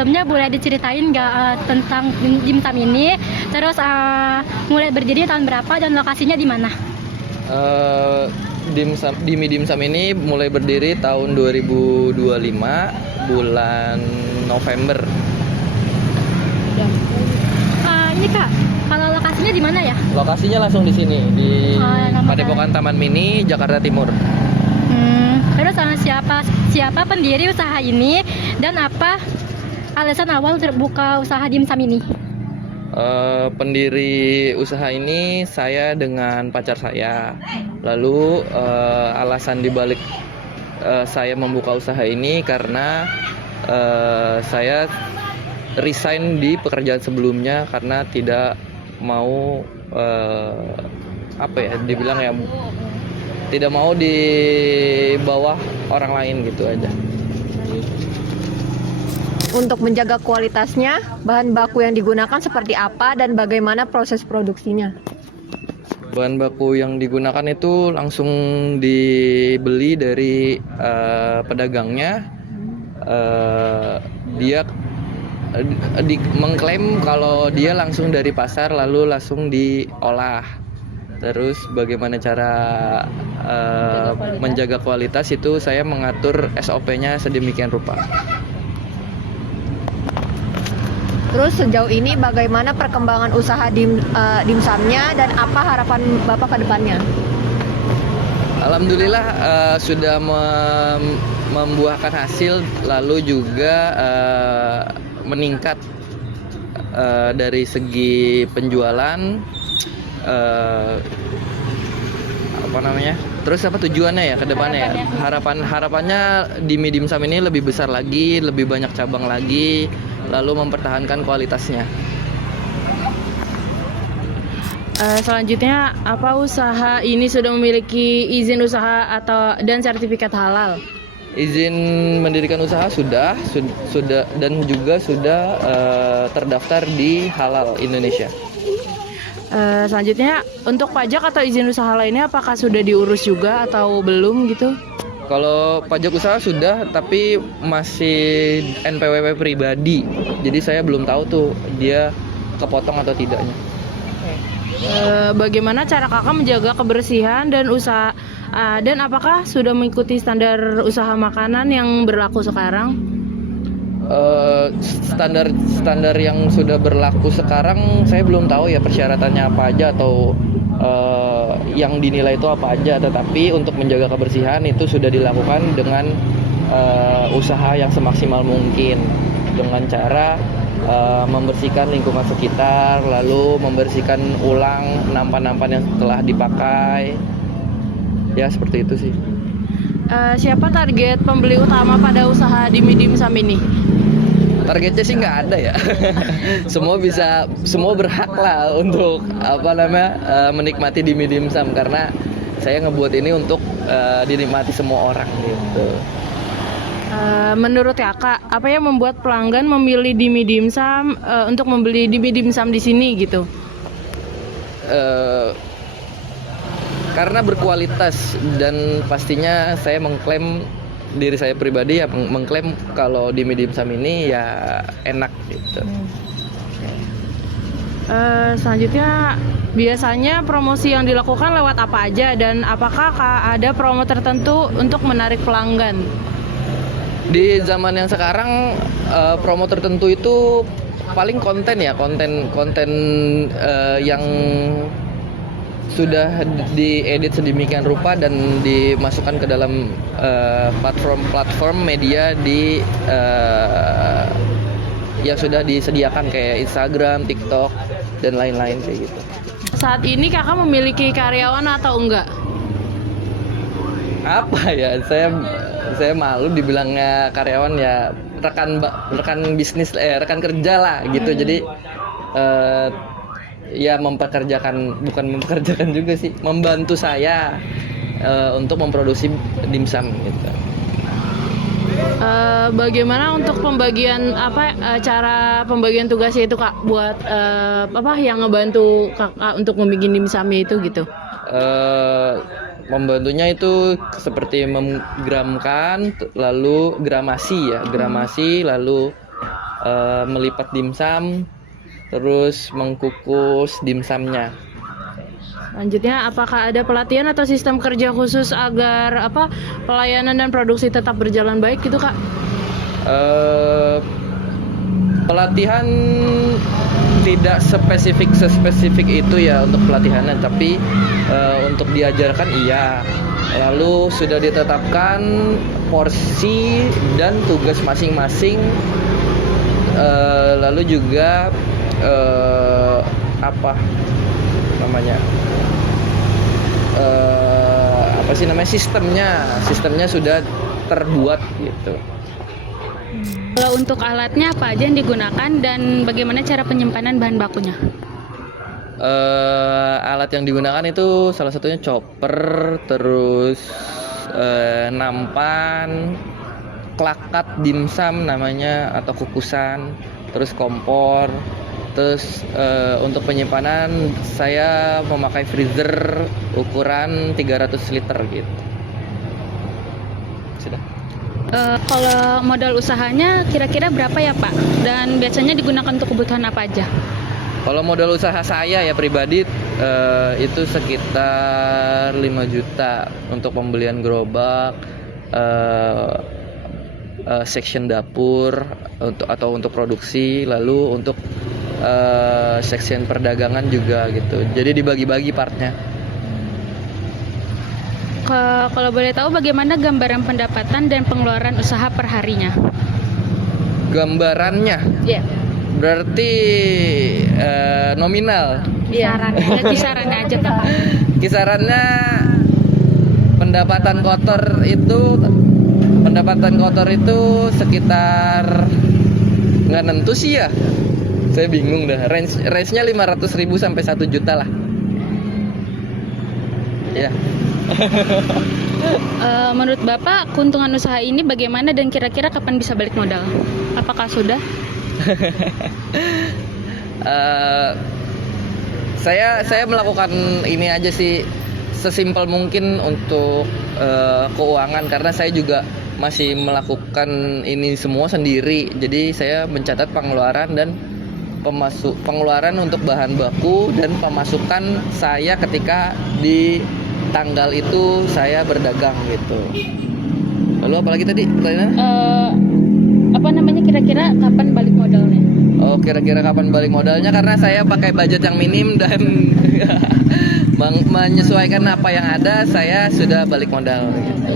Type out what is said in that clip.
sebelumnya boleh diceritain nggak tentang dimsum ini? Terus mulai berdiri tahun berapa dan lokasinya di mana? Dimi Dimsum ini mulai berdiri tahun 2025 bulan November. Ini Kak, kalau lokasinya di mana ya? Lokasinya langsung di sini di nama Padepokan Taman Mini, Jakarta Timur. Terus siapa pendiri usaha ini dan apa alasan awal terbuka usaha dimsum ini? Pendiri usaha ini saya dengan pacar saya. Lalu alasan dibalik saya membuka usaha ini karena saya resign di pekerjaan sebelumnya karena tidak mau dibilang ya tidak mau di bawah orang lain gitu aja. Untuk menjaga kualitasnya, bahan baku yang digunakan seperti apa dan bagaimana proses produksinya? Bahan baku yang digunakan itu langsung dibeli dari pedagangnya. Dia mengklaim kalau dia langsung dari pasar lalu langsung diolah. Terus bagaimana cara menjaga kualitas itu saya mengatur SOP-nya sedemikian rupa. Terus sejauh ini bagaimana perkembangan usaha dimsumnya dan apa harapan Bapak ke depannya? Alhamdulillah sudah membuahkan hasil, lalu juga meningkat dari segi penjualan. Terus apa tujuannya ya ke depannya ya? Harapannya Dimi Dimsum ini lebih besar lagi, lebih banyak cabang lagi, lalu mempertahankan kualitasnya. Selanjutnya, apa usaha ini sudah memiliki izin usaha dan sertifikat halal? Izin mendirikan usaha sudah dan juga sudah terdaftar di Halal Indonesia. Selanjutnya, untuk pajak atau izin usaha lainnya apakah sudah diurus juga atau belum gitu? Kalau pajak usaha sudah, tapi masih NPWP pribadi. Jadi saya belum tahu tuh dia kepotong atau tidaknya. Bagaimana cara kakak menjaga kebersihan dan usaha dan apakah sudah mengikuti standar usaha makanan yang berlaku sekarang? Standar yang sudah berlaku sekarang saya belum tahu ya persyaratannya apa aja atau yang dinilai itu apa aja, tetapi untuk menjaga kebersihan itu sudah dilakukan dengan usaha yang semaksimal mungkin dengan cara membersihkan lingkungan sekitar, lalu membersihkan ulang nampan-nampan yang telah dipakai, ya seperti itu sih. Siapa target pembeli utama pada usaha Dimi Dimsum ini? Targetnya sih nggak ada ya. semua berhak lah untuk menikmati Dimi Dimsum karena saya ngebuat ini untuk dinikmati semua orang gitu. Menurut kakak, apa yang membuat pelanggan memilih Dimi Dimsum untuk membeli Dimi Dimsum di sini gitu? Karena berkualitas dan pastinya saya mengklaim diri saya pribadi ya mengklaim kalau Dimi Dimsum ini ya enak gitu. Selanjutnya, biasanya promosi yang dilakukan lewat apa aja dan apakah ada promo tertentu untuk menarik pelanggan? Di zaman yang sekarang promo tertentu itu paling konten yang sudah diedit sedemikian rupa dan dimasukkan ke dalam platform media yang sudah disediakan kayak Instagram, TikTok dan lain-lain kayak gitu. Saat ini kakak memiliki karyawan atau enggak? Apa ya, saya malu dibilangnya karyawan ya, rekan bisnis, rekan kerja lah gitu. Jadi ya bukan mempekerjakan juga sih, membantu saya untuk memproduksi dimsum gitu. Bagaimana untuk pembagian cara pembagian tugasnya itu kak buat yang ngebantu kakak untuk membuat dimsumnya itu gitu? Membantunya itu seperti menggramkan, lalu gramasi, lalu melipat dimsum, terus mengkukus dimsumnya. Selanjutnya, apakah ada pelatihan atau sistem kerja khusus agar pelayanan dan produksi tetap berjalan baik gitu Kak? Pelatihan tidak sespesifik itu ya untuk pelatihannya, tapi untuk diajarkan iya. Lalu sudah ditetapkan porsi dan tugas masing-masing. Lalu juga apa namanya sistemnya sudah terbuat gitu. Kalau untuk alatnya apa aja yang digunakan dan bagaimana cara penyimpanan bahan bakunya? Alat yang digunakan itu salah satunya chopper, terus nampan, klakat dimsum namanya atau kukusan, terus kompor. Terus untuk penyimpanan saya memakai freezer ukuran 300 liter gitu. Sudah. Kalau modal usahanya kira-kira berapa ya Pak? Dan biasanya digunakan untuk kebutuhan apa aja? Kalau modal usaha saya ya pribadi itu sekitar 5 juta untuk pembelian gerobak, section dapur atau untuk produksi, lalu untuk section perdagangan juga gitu. Jadi dibagi-bagi partnya. Kalau boleh tahu bagaimana gambaran pendapatan dan pengeluaran usaha per harinya? Gambarannya Iya. berarti nominal. Kisarannya aja Pak. Kisarannya pendapatan kotor itu sekitar nggak nentu sih ya. Saya bingung dah. Range-nya 500.000 sampai 1 juta lah. Ya. Menurut Bapak keuntungan usaha ini bagaimana dan kira-kira kapan bisa balik modal? Apakah sudah? Saya melakukan ini aja sih sesimpel mungkin untuk keuangan, karena saya juga masih melakukan ini semua sendiri. Jadi saya mencatat pengeluaran dan pengeluaran untuk bahan baku dan pemasukan saya ketika di tanggal itu saya berdagang gitu. Lalu apalagi tadi pertanyaannya? Kira-kira kapan balik modalnya? Oh, kira-kira kapan balik modalnya, karena saya pakai budget yang minim dan menyesuaikan apa yang ada, saya sudah balik modal gitu.